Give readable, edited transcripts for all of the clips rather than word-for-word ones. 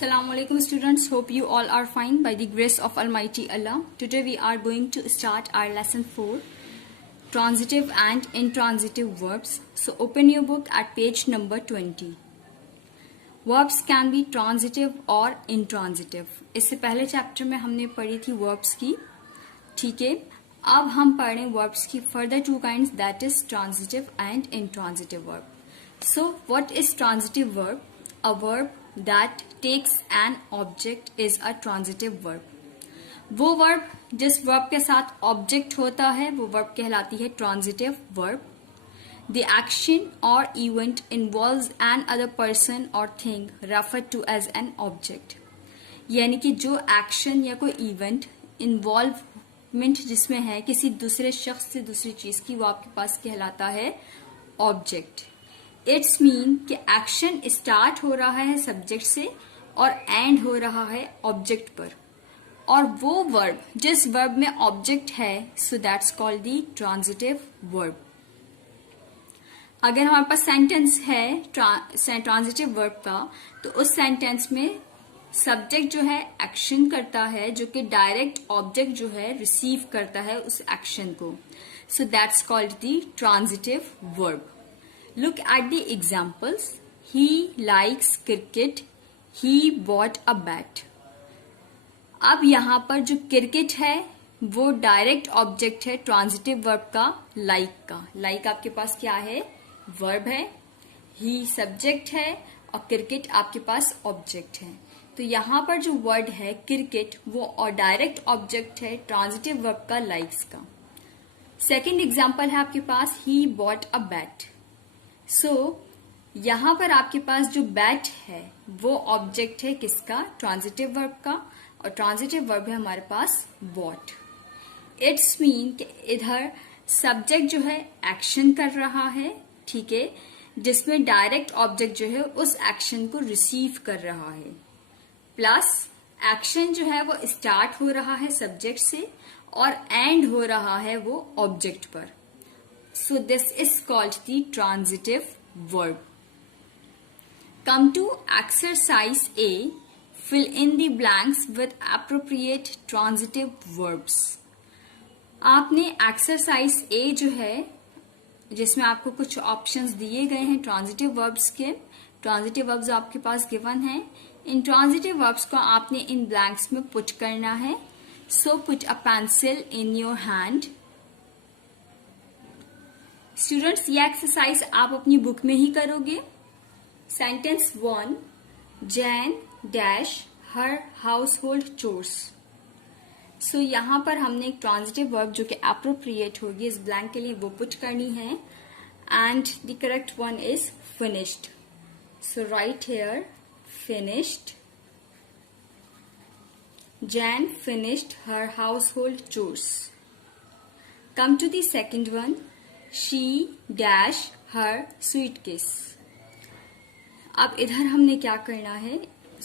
Assalamu alaikum students, hope you all are fine by the grace of Almighty Allah. Today we are going to start our lesson 4, transitive and intransitive verbs. So open your book at page number 20. Verbs can be transitive or intransitive. इससे पहले chapter में हमने पढ़ी थी verbs की, ठीक है. अब हम पढ़ रहे हैं verbs की further two kinds, that is transitive and intransitive verb. So what is transitive verb? A verb that takes an object is a transitive verb. वो verb जिस verb के साथ object होता है वो verb कहलाती है transitive verb. The action or event involves an other person or thing referred to as an object. यानी कि जो action या कोई event involvement जिसमें है किसी दूसरे शख्स से दूसरी चीज की, वो आपके पास कहलाता है object. इट्स मीन कि एक्शन स्टार्ट हो रहा है सब्जेक्ट से और एंड हो रहा है ऑब्जेक्ट पर, और वो वर्ब जिस वर्ब में ऑब्जेक्ट है, so that's called the transitive verb. अगर हमारे पास सेंटेंस है ट्रांजिटिव वर्ब का, तो उस सेंटेंस में सब्जेक्ट जो है एक्शन करता है, जो कि डायरेक्ट ऑब्जेक्ट जो है रिसीव करता है उस एक्शन को. So that's called the transitive verb. Look at the examples. He likes cricket. He bought a bat. अब यहाँ पर जो क्रिकेट है वो डायरेक्ट ऑब्जेक्ट है ट्रांजिटिव वर्ब का लाइक का. लाइक आपके पास क्या है? वर्ब है. ही सब्जेक्ट है और क्रिकेट आपके पास ऑब्जेक्ट है. तो यहाँ पर जो वर्ड है क्रिकेट वो और डायरेक्ट ऑब्जेक्ट है ट्रांजिटिव वर्ब का लाइक्स का. सेकेंड एग्जाम्पल है आपके पास ही बॉट अ बैट. सो यहाँ पर आपके पास जो बैट है वो ऑब्जेक्ट है किसका? ट्रांजिटिव वर्ब का, और ट्रांजिटिव वर्ब है हमारे पास बॉट. इट्स मीन कि इधर सब्जेक्ट जो है एक्शन कर रहा है, ठीक है, जिसमें डायरेक्ट ऑब्जेक्ट जो है उस एक्शन को रिसीव कर रहा है, प्लस एक्शन जो है वो स्टार्ट हो रहा है सब्जेक्ट से और एंड हो रहा है वो ऑब्जेक्ट पर. So this is called the transitive verb. Come to exercise A. Fill in the blanks with appropriate transitive verbs. आपने एक्सरसाइज A जो है, जिसमें आपको कुछ ऑप्शंस दिए गए हैं ट्रांजिटिव वर्ब्स के. ट्रांजिटिव वर्ब्स आपके पास गिवन है. इन ट्रांजिटिव वर्ब्स को आपने इन ब्लैंक्स में पुट करना है. So put a pencil in your hand. Students, ये एक्सरसाइज आप अपनी बुक में ही करोगे. Sentence 1, Jane dash her household chores. So यहाँ पर हमने एक ट्रांजिटिव वर्ब जो कि एप्रोप्रिएट होगी इस ब्लैंक के लिए वो पुट करनी है. And the correct one is finished. So right here finished. Jane finished her household chores. Come to the second one. She dash her suitcase. अब इधर हमने क्या करना है?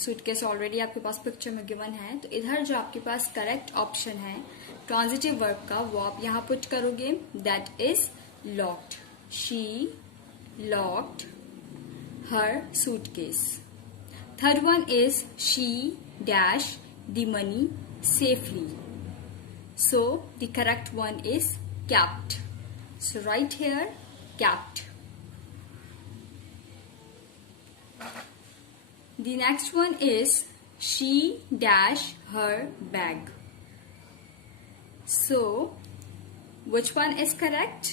suitcase ऑलरेडी आपके पास पिक्चर में गिवन है, तो इधर जो आपके पास करेक्ट ऑप्शन है ट्रांजिटिव वर्ब का वो आप यहाँ पुट करोगे. That is locked. She locked her suitcase. Third one is she dash the money safely. So the correct one is kept. So right here, kept. The next one is she dash her bag. So, which one is correct?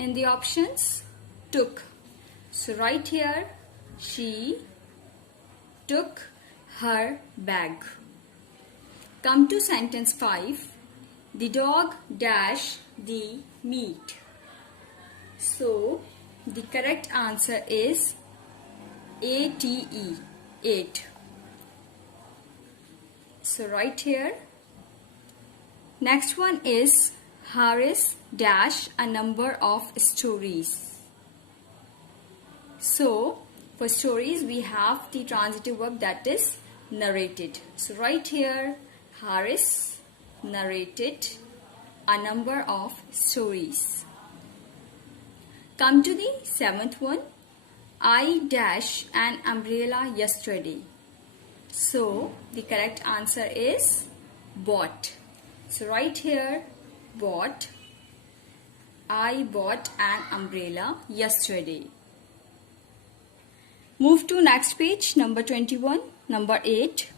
In the options, took. So right here, she took her bag. Come to sentence 5. The dog dash the meat. So the correct answer is ATE, 8. So right here. Next one is Haris dash a number of stories. So for stories we have the transitive verb that is narrated. So right here Haris narrated a number of stories. Come to the seventh one. I dash an umbrella yesterday. So the correct answer is bought. So right here, bought. I bought an umbrella yesterday. Move to next page, number 21. Number 8.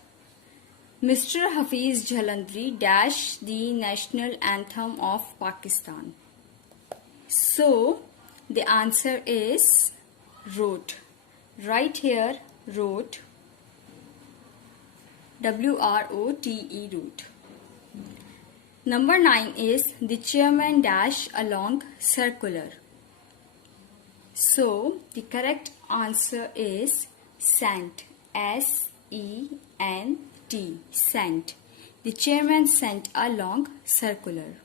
Mr. Hafiz Jalandhari dash the national anthem of Pakistan. So the answer is wrote. Right here, wrote. W-R-O-T-E, wrote. Number 9 is the chairman dash along circular. So the correct answer is sent. S-E-N-T, sent. The chairman sent along circular.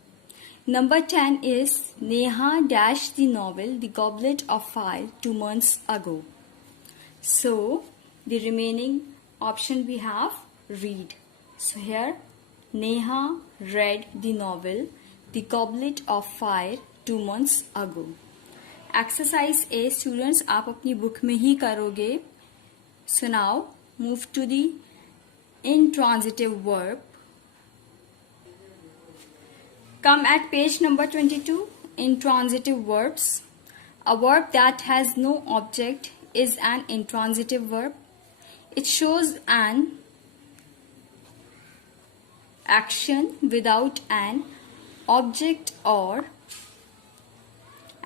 Number 10 is Neha dash the novel The Goblet of Fire 2 months ago. So the remaining option we have read. So here Neha read the novel The Goblet of Fire 2 months ago. Exercise A students आप अपनी book में ही करोगे. So now move to the intransitive verb. Come at page number 22. Intransitive verbs. A verb that has no object is an intransitive verb. It shows an action without an object or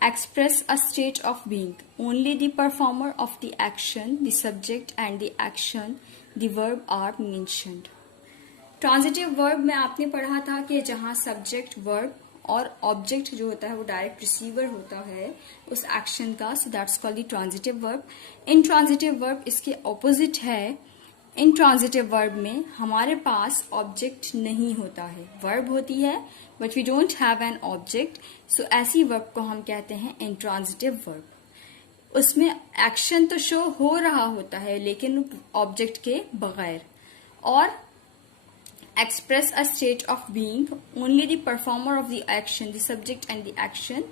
express a state of being. Only the performer of the action, the subject and the action, the verb are mentioned. Transitive verb में आपने पढ़ा था कि जहां subject, verb और object जो होता है वो डायरेक्ट रिसीवर होता है उस एक्शन का. So that's called the transitive verb. Intransitive verb इसके ऑपोजिट है. इनट्रांजिटिव वर्ब में हमारे पास ऑब्जेक्ट नहीं होता है, वर्ब होती है but we don't have an object. So ऐसी वर्ब को हम कहते हैं इनट्रांजिटिव वर्ब. उसमें एक्शन तो शो हो रहा होता है लेकिन ऑब्जेक्ट के बगैर. और express a state of being, only the performer of the action, the subject and the action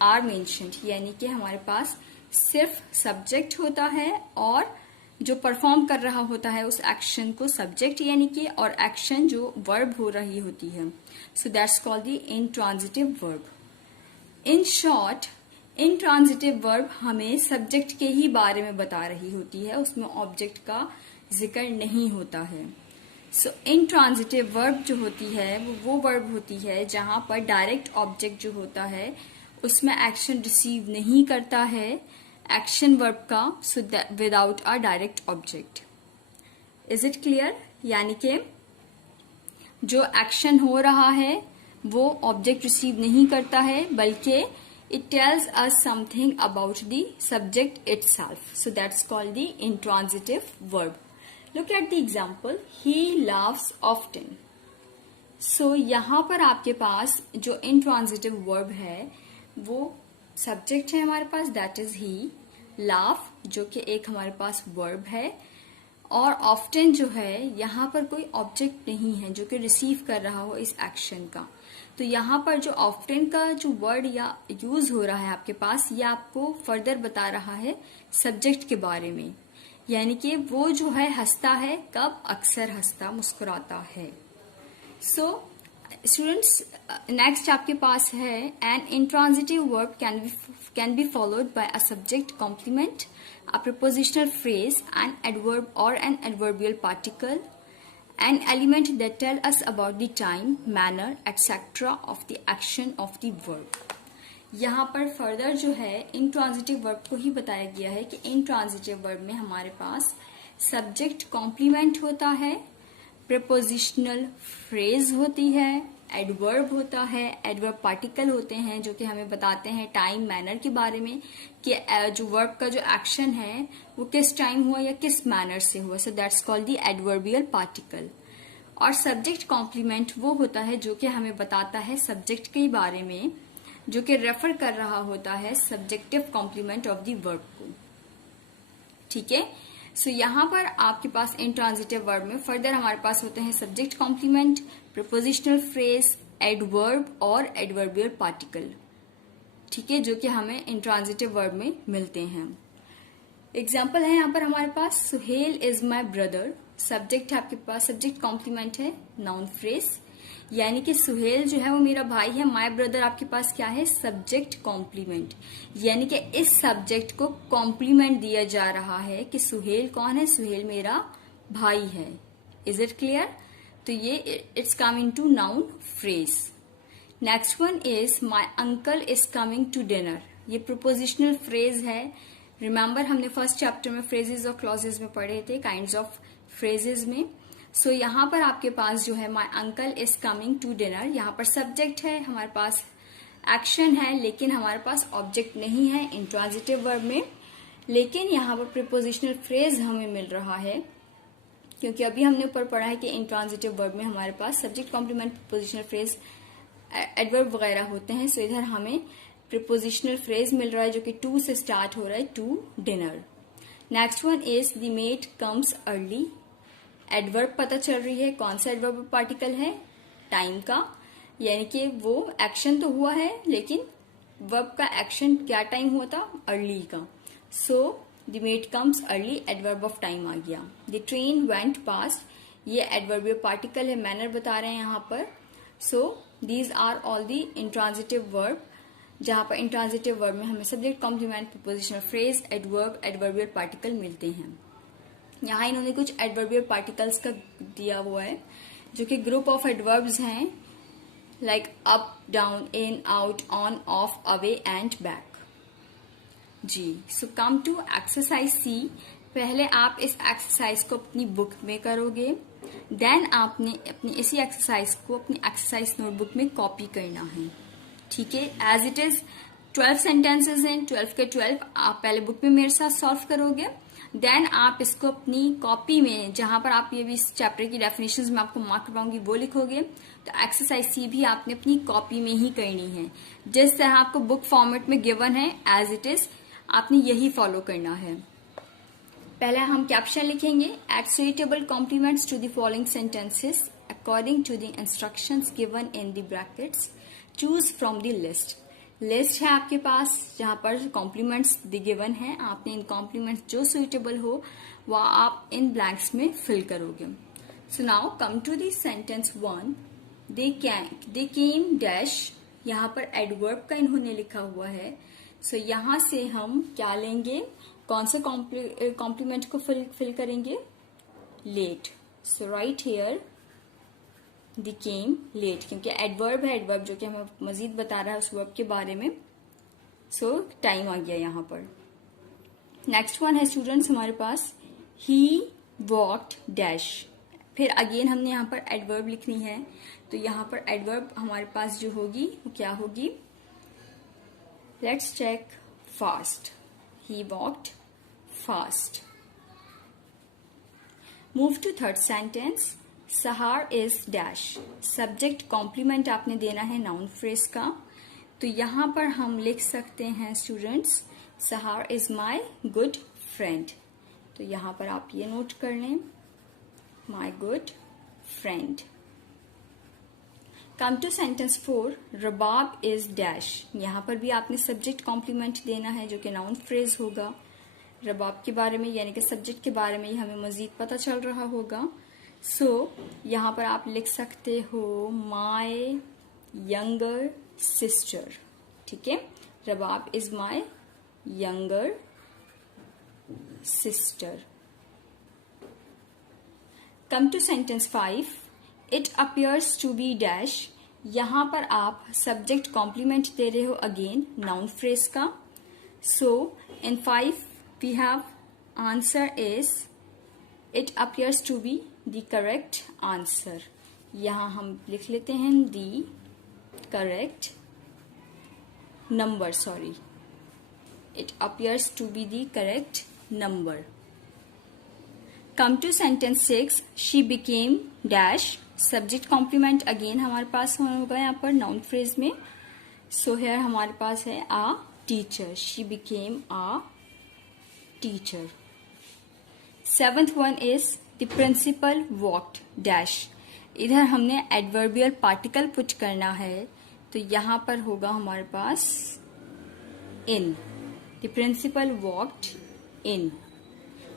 are mentioned. यानी कि हमारे पास सिर्फ सब्जेक्ट होता है और जो परफॉर्म कर रहा होता है उस एक्शन को सब्जेक्ट यानी कि, और एक्शन जो वर्ब हो रही होती है. So that's called the intransitive verb. In short intransitive verb हमें सब्जेक्ट के ही बारे में बता रही होती है, उसमें ऑब्जेक्ट का जिक्र नहीं होता है. सो इनट्रांजिटिव वर्ब जो होती है वो वर्ब होती है जहां पर डायरेक्ट ऑब्जेक्ट जो होता है उसमें एक्शन रिसीव नहीं करता है एक्शन वर्ब का. So without a direct object. Is it clear? यानी कि जो एक्शन हो रहा है वो ऑब्जेक्ट रिसीव नहीं करता है बल्कि it tells us something about the subject itself. So that's called the intransitive verb. Look at the example. He laughs often. So यहाँ पर आपके पास जो intransitive verb है वो subject है हमारे पास, that is he. Laugh जो कि एक हमारे पास verb है और often जो है यहाँ पर कोई object नहीं है जो कि receive कर रहा हो इस action का. तो यहाँ पर जो often का जो word या use हो रहा है आपके पास ये आपको further बता रहा है subject के बारे में. यानी कि वो जो है हंसता है कब? अक्सर हंसता, मुस्कुराता है. सो स्टूडेंट्स नेक्स्ट आपके पास है an intransitive verb can be followed by a subject complement, a prepositional phrase, an adverb और an adverbial particle, an element that tell us about the time, manner etcetera of the action of the verb. यहाँ पर further जो है intransitive verb को ही बताया गया है कि इनट्रांजिटिव वर्ब में हमारे पास सब्जेक्ट कॉम्प्लीमेंट होता है, प्रीपोजिशनल फ्रेज होती है, एडवर्ब होता है, एडवर्ब पार्टिकल होते हैं जो कि हमें बताते हैं टाइम, मैनर के बारे में कि जो वर्ब का जो एक्शन है वो किस टाइम हुआ या किस मैनर से हुआ. So that's called the adverbial particle. और सब्जेक्ट कॉम्प्लीमेंट वो होता है जो कि हमें बताता है सब्जेक्ट के बारे में जो कि रेफर कर रहा होता है subjective complement of the verb को. ठीक है. सो यहाँ पर आपके पास इंट्रांजिटिव वर्ब में फर्दर हमारे पास होते हैं subject complement, prepositional phrase, adverb और एडवर्बियल पार्टिकल. ठीक है, जो कि हमें इंट्रांजिटिव वर्ब में मिलते हैं. एग्जाम्पल है यहाँ पर हमारे पास Suhail is my brother subject है आपके पास, सब्जेक्ट कॉम्प्लीमेंट है नाउन फ्रेज, यानी कि सुहेल जो है वो मेरा भाई है। माय ब्रदर आपके पास क्या है, सब्जेक्ट कॉम्प्लीमेंट, यानी कि इस सब्जेक्ट को कॉम्प्लीमेंट दिया जा रहा है कि सुहेल कौन है, सुहेल मेरा भाई है। Is it clear? तो ये it's coming to noun phrase. Next one is my uncle is coming to dinner. ये प्रोपोजिशनल फ्रेज है। रिमेंबर हमने फर्स्ट चैप्टर में फ्रेजेस और क्लॉजेज में पढ़े थे, काइंड्स ऑफ फ्रेजेस में। सो यहाँ पर आपके पास जो है my uncle is coming to dinner, यहाँ पर सब्जेक्ट है, हमारे पास एक्शन है, लेकिन हमारे पास ऑब्जेक्ट नहीं है इंट्रांजिटिव वर्ब में। लेकिन यहाँ पर प्रीपोजिशनल फ्रेज हमें मिल रहा है, क्योंकि अभी हमने ऊपर पढ़ा है कि इंट्रांजिटिव वर्ब में हमारे पास subject complement prepositional phrase adverb वगैरह होते हैं। सो इधर हमें प्रीपोजिशनल फ्रेज मिल रहा है जो कि टू से स्टार्ट हो रहा है, to dinner. Next one is the mate comes early. Adverb पता चल रही है, कौन सा एडवर्ब पार्टिकल है, टाइम का, यानी कि वो एक्शन तो हुआ है लेकिन वर्ब का एक्शन क्या टाइम हुआ था, अर्ली का। So the mate comes early, adverb of time आ गया। द ट्रेन वेंट पास्ट, ये एडवर्बियल पार्टिकल है, मैनर बता रहे हैं यहाँ पर। So these are all the intransitive verb, जहां पर इंट्रांजिटिव वर्ब में हमें subject complement prepositional phrase adverb adverbial particle मिलते हैं। यहाँ इन्होंने कुछ एडवर्बियल पार्टिकल्स का दिया हुआ है जो कि ग्रुप ऑफ एडवर्ब्स हैं, like up, down, in, out, on, off, away and back. जी, so come to exercise C. पहले आप इस एक्सरसाइज को अपनी बुक में करोगे, देन आपने अपनी इसी एक्सरसाइज को अपनी एक्सरसाइज नोटबुक में कॉपी करना है। ठीक है, एज इट इज 12 सेंटेंसेस हैं, 12 के 12 आप पहले बुक में मेरे साथ सॉल्व करोगे, देन आप इसको अपनी कॉपी में, जहां पर आप ये भी इस चैप्टर की डेफिनेशंस में आपको मार्क करवाऊंगी वो लिखोगे। तो एक्सरसाइज सी भी आपने अपनी कॉपी में ही करनी है, जिस तरह आपको बुक फॉर्मेट में गिवन है एज इट इज आपने यही फॉलो करना है। पहले हम कैप्शन लिखेंगे, add suitable complements to the following sentences according to the instructions given in the brackets, choose from the list. List है आपके पास जहां पर कॉम्प्लीमेंट्स गिवन है, आपने इन कॉम्प्लीमेंट्स जो सुइटेबल हो वह आप इन ब्लैंक्स में फिल करोगे। So now come to the sentence 1, they came dash, यहाँ पर एडवर्ब का इन्होंने लिखा हुआ है। सो यहाँ से हम क्या लेंगे, कौन से कॉम्प्लीमेंट को फिल करेंगे, late. So right here the came late, क्योंकि एडवर्ब है, एडवर्ब जो कि हमें मजीद बता रहा है उस वर्ब के बारे में। सो टाइम आ गया यहाँ पर। नेक्स्ट वन है स्टूडेंट्स हमारे पास, ही वॉक्ड डैश। फिर अगेन हमने यहाँ पर एडवर्ब लिखनी है, तो यहाँ पर एडवर्ब हमारे पास जो होगी वो क्या होगी, let's check, fast. He walked fast. Move to third sentence, Sahar is dash. Subject complement आपने देना है नाउन फ्रेज का, तो यहां पर हम लिख सकते हैं students, Sahar is my good friend. तो यहां पर आप ये नोट कर लें, my good friend. Come to sentence 4, Rabab is dash. यहां पर भी आपने सब्जेक्ट कॉम्प्लीमेंट देना है जो कि नाउन फ्रेज होगा। रबाब के बारे में यानी कि सब्जेक्ट के बारे में हमें मजीद पता चल रहा होगा। सो यहाँ पर आप लिख सकते हो माय यंगर सिस्टर। ठीक है, Rabab is my younger sister. Come to sentence 5, it appears to be dash. यहां पर आप सब्जेक्ट कॉम्प्लीमेंट दे रहे हो अगेन नाउन फ्रेज का। So in 5 we have answer is it appears to be the correct answer. यहां हम लिख लेते हैं the correct number, sorry, it appears to be the correct number. Come to sentence 6, she became dash. Subject complement again हमारे पास होगा यहाँ पर नाउन फ्रेज में। सो हियर हमारे पास है a teacher, she became a teacher. 7th one is the principal walked dash. इधर हमने एडवर्बियल पार्टिकल पुट करना है, तो यहां पर होगा हमारे पास इन, द प्रिंसिपल वॉक्ड इन।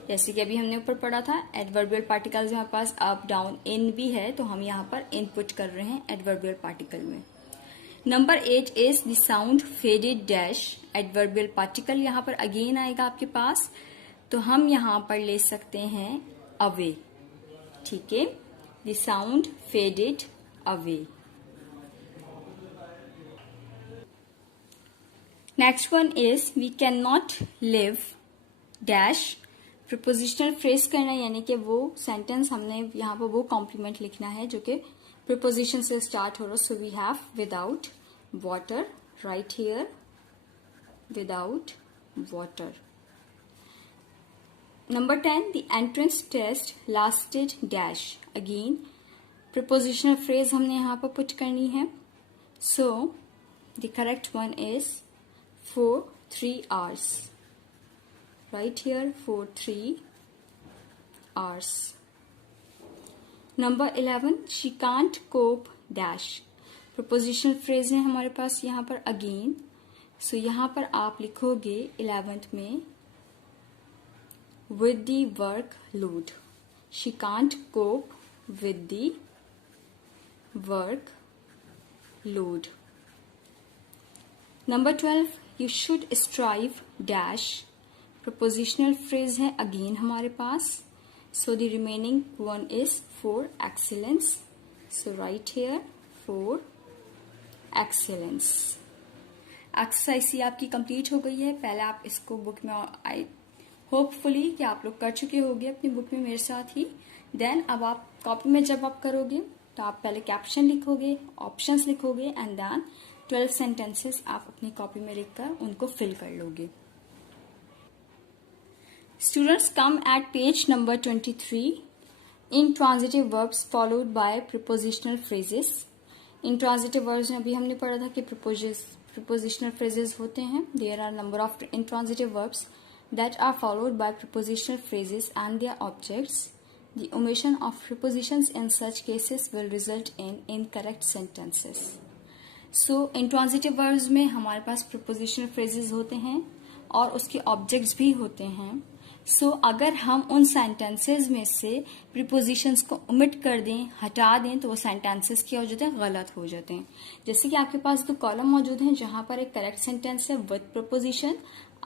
जैसे कि अभी हमने ऊपर पढ़ा था एडवर्बियल पार्टिकल्स हमारे पास अप डाउन इन भी है, तो हम यहाँ पर इनपुट कर रहे हैं एडवर्बियल पार्टिकल में। Number 8 is the sound faded dash. Adverbial particle यहाँ पर अगेन आएगा आपके पास, तो हम यहाँ पर ले सकते हैं अवे। ठीक है, the sound faded away. Next one is we can not live dash. Prepositional phrase करना है, यानी कि वो सेंटेंस हमने यहाँ पर वो कॉम्प्लीमेंट लिखना है जो कि प्रिपोजिशन से स्टार्ट हो रहा। So we have without water, right here without water. Number 10 the entrance test lasted dash. Again prepositional phrase हमने यहाँ पर पुट करनी है। So the correct one is for 3 hours. Right here for 3 hours. Number 11 she can't cope dash. Prepositional phrase है हमारे पास यहाँ पर again. So यहाँ पर आप लिखोगे 11th में with the workload. She can't cope with the workload. Number 12 you should strive dash. Prepositional phrase है again हमारे पास. So the remaining one is for excellence. So right here for excellence. Exercise ही आपकी complete हो गई है। पहले आप इसको बुक में आई होपफुली कि आप लोग कर चुके होंगे अपनी बुक में मेरे साथ ही। देन अब आप कॉपी में जब आप करोगे तो आप पहले कैप्शन लिखोगे, ऑप्शंस लिखोगे एंड देन 12 सेंटेंसेस आप अपनी कॉपी में लिखकर उनको फिल कर लोगे। Students come at page number 23 in transitive verbs followed by prepositional phrases. In transitive verbs में अभी हमने पढ़ा था कि प्रिपोजिशनल फ्रेजेस होते हैं। There are number of intransitive verbs that are followed by prepositional phrases and their objects. The omission of prepositions in such cases will result in incorrect sentences. So intransitive verbs में हमारे पास prepositional phrases होते हैं और उसके objects भी होते हैं। सो अगर हम उन सेंटेंसेस में से प्रिपोजिशंस को ओमिट कर दें, हटा दें, तो वो सेंटेंसेस क्या हो जाते हैं, गलत हो जाते हैं। जैसे कि आपके पास 2 कॉलम मौजूद हैं जहां पर एक करेक्ट सेंटेंस है with preposition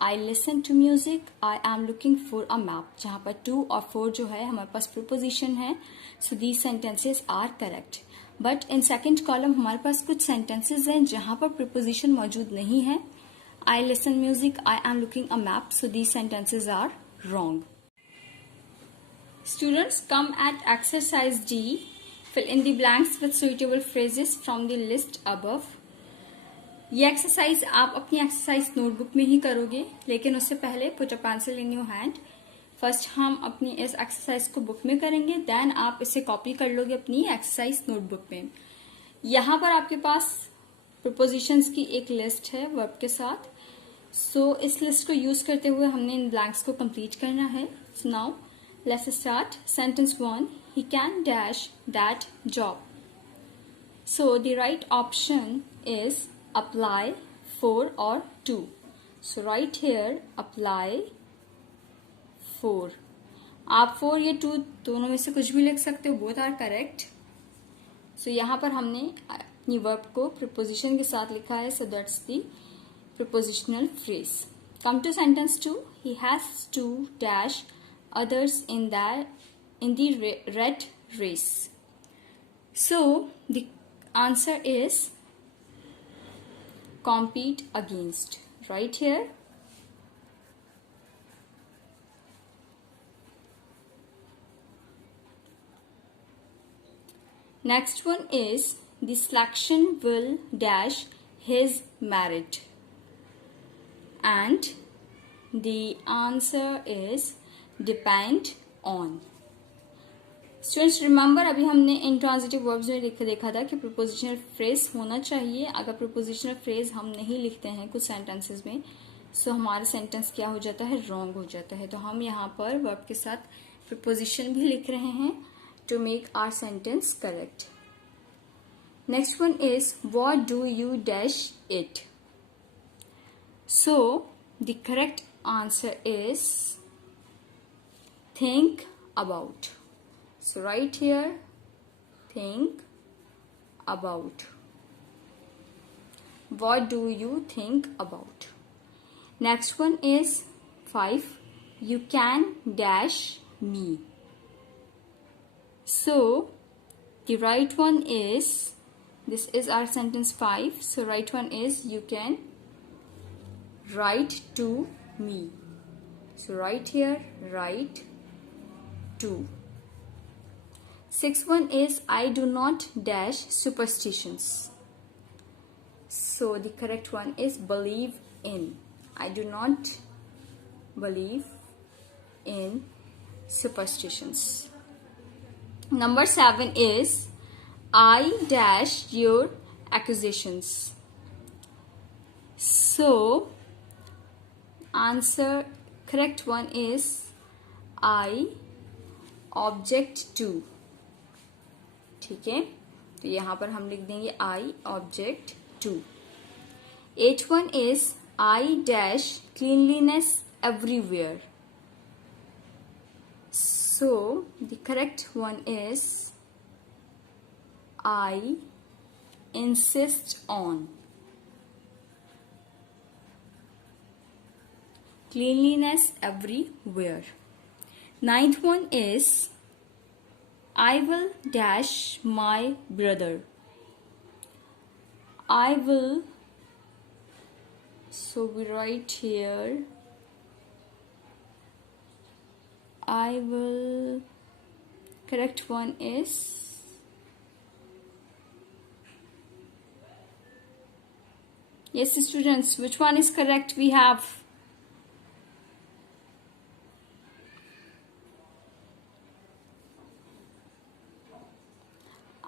I listen to music, I am looking for a map, जहां पर 2 और 4 जो है हमारे पास प्रिपोजिशन है। So these sentences are correct. But in second column हमारे पास कुछ सेंटेंसेस हैं जहां पर प्रिपोजिशन मौजूद नहीं है। I listen music, I am looking a map, so these sentences are wrong. Students come at exercise D, fill in the blanks with suitable phrases from the list above. ये exercise आप अपनी exercise notebook में ही करोगे, लेकिन उससे पहले put a pencil in your hand. First हम अपनी इस एक्सरसाइज को बुक में करेंगे, देन आप इसे कॉपी कर लोगे अपनी एक्सरसाइज नोटबुक में। यहाँ पर आपके पास प्रिपोजिशंस की एक लिस्ट है वर्ब के साथ। सो इस लिस्ट को यूज करते हुए हमने इन ब्लैंक्स को कंप्लीट करना है। So now let's start. Sentence 1 he can dash that job. So the right option is apply for और to. So right here apply 4। आप 4 या 2 दोनों में से कुछ भी लिख सकते हो, बोथ आर करेक्ट। सो यहाँ पर हमने अपनी वर्ब को प्रिपोजिशन के साथ लिखा है, so that's the prepositional phrase. Come to sentence 2 he has to dash others in the red race. So the answer is compete against, right here। Next one is the selection will dash his merit, and the answer is depend on। Students remember अभी हमने intransitive verbs में देखा था कि prepositional phrase होना चाहिए। अगर prepositional phrase हम नहीं लिखते हैं कुछ सेंटेंसेस में, सो हमारा सेंटेंस क्या हो जाता है, रॉन्ग हो जाता है। तो हम यहाँ पर वर्ब के साथ प्रिपोजिशन भी लिख रहे हैं to make our sentence correct. Next one is what do you dash it? So the correct answer is think about. So right here, think about. What do you think about? Next one is 5. You can dash me. So the right one is, this is our sentence 5. So right one is, you can write to me. So right here, write to. 6th one is, I do not dash superstitions. So the correct one is believe in. I do not believe in superstitions. Number 7 is, I dash your accusations. So answer correct one is I object to. ठीक है, तो यहाँ पर हम लिख देंगे I object to. 8th one is, I dash cleanliness everywhere. So the correct one is I insist on cleanliness everywhere. 9th one is, I will dash my brother. I will, so we write here, I will, correct one is, yes students, which one is correct? We have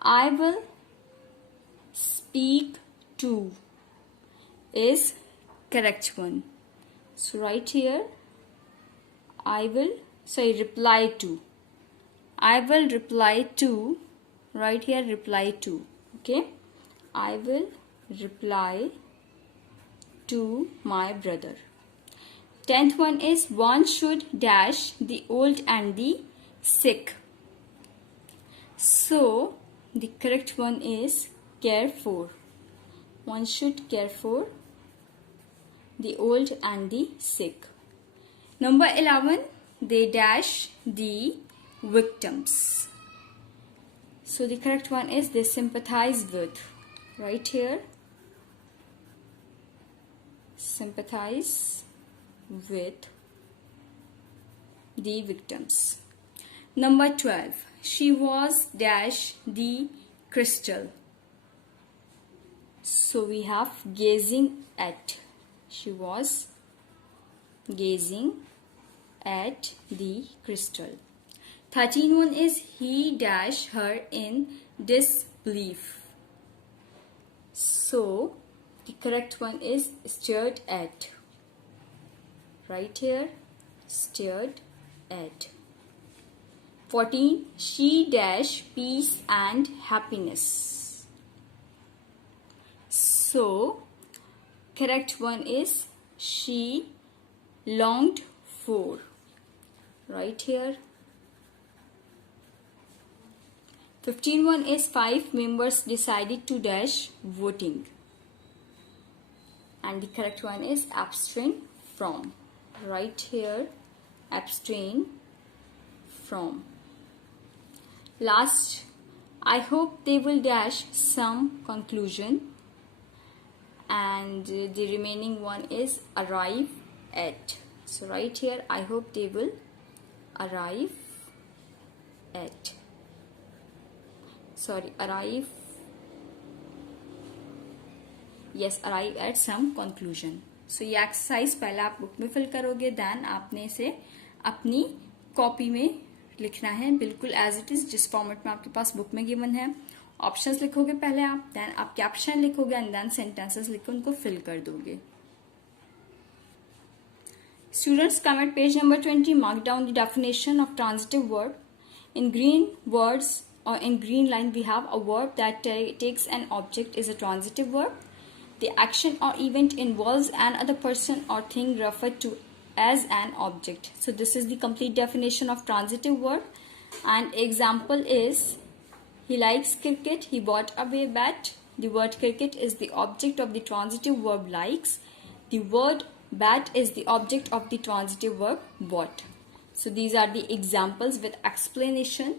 I will speak to is correct one. So right here, I will, reply to. I will reply to, right here, reply to. Okay, I will reply to my brother. 10th one is, one should dash the old and the sick. So the correct one is care for. One should care for the old and the sick. Number 11, they dash the victims. So the correct one is they sympathize with. Right here, sympathize with the victims. Number 12, she was dash the crystal. So we have gazing at. She was gazing at the crystal. 13th one is, he dash her in disbelief. So the correct one is stared at. Right here, stared at. 14, she dash peace and happiness. So correct one is she longed for. Right here. 15th one is 5 members decided to dash voting. And the correct one is abstain from. Right here, abstain from. Last, I hope they will dash some conclusion. And the remaining one is arrive at. So right here, I hope they will arrive at. Arrive. Yes, arrive at some conclusion. So ये exercise पहले आप book में fill करोगे, then आपने इसे अपनी copy में लिखना है बिल्कुल एज इट इज, जिस फॉर्मेट में आपके पास बुक में गिवन है. ऑप्शंस लिखोगे पहले आप, देन आप कैप्शन लिखोगे एंड देन सेंटेंसेस लिख के उनको फिल कर दोगे. Students, come at page number 20. Mark down the definition of transitive verb. In green words or in green line, we have a verb that takes an object is a transitive verb. The action or event involves an other person or thing referred to as an object. So this is the complete definition of transitive verb. And example is, he likes cricket, he bought a bat. The word cricket is the object of the transitive verb likes. The word bat is the object of the transitive verb bought. So these are the examples with explanation.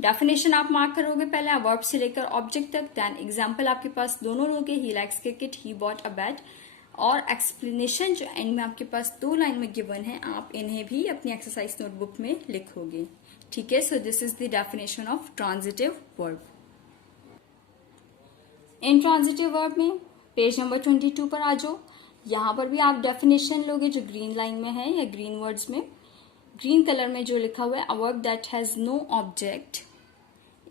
Definition आप mark करोगे पहले verb से लेकर object तक, then example आपके पास दोनों लोगे, he likes cricket, he bought a bat, और एक्सप्लेनेशन जो एंड में आपके पास 2 लाइन में गिवन है, आप इन्हें भी अपनी एक्सरसाइज नोटबुक में लिखोगे. ठीक है. So this is the definition of transitive verb. In transitive verb में पेज नंबर 22 पर आ जाओ. यहां पर भी आप डेफिनेशन लोगे जो ग्रीन लाइन में है या ग्रीन वर्ड्स में, ग्रीन कलर में जो लिखा हुआ है, a verb that has no object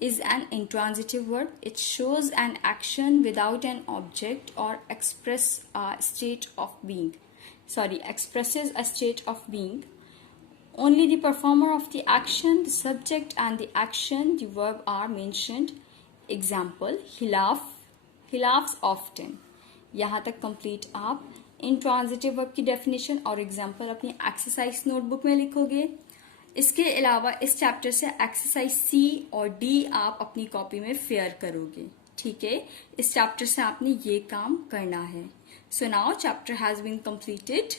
is an intransitive verb. It shows an action without an object or expresses a state of being. Only the performer of the action, the subject and the action, the verb are mentioned. Example, he laughs often. यहाँ तक complete आप intransitive verb की definition और example अपनी exercise notebook में लिखोगे. इसके अलावा इस चैप्टर से एक्सरसाइज सी और डी आप अपनी कॉपी में फेयर करोगे. ठीक है. इस चैप्टर से आपने ये काम करना है. So now chapter has been completed.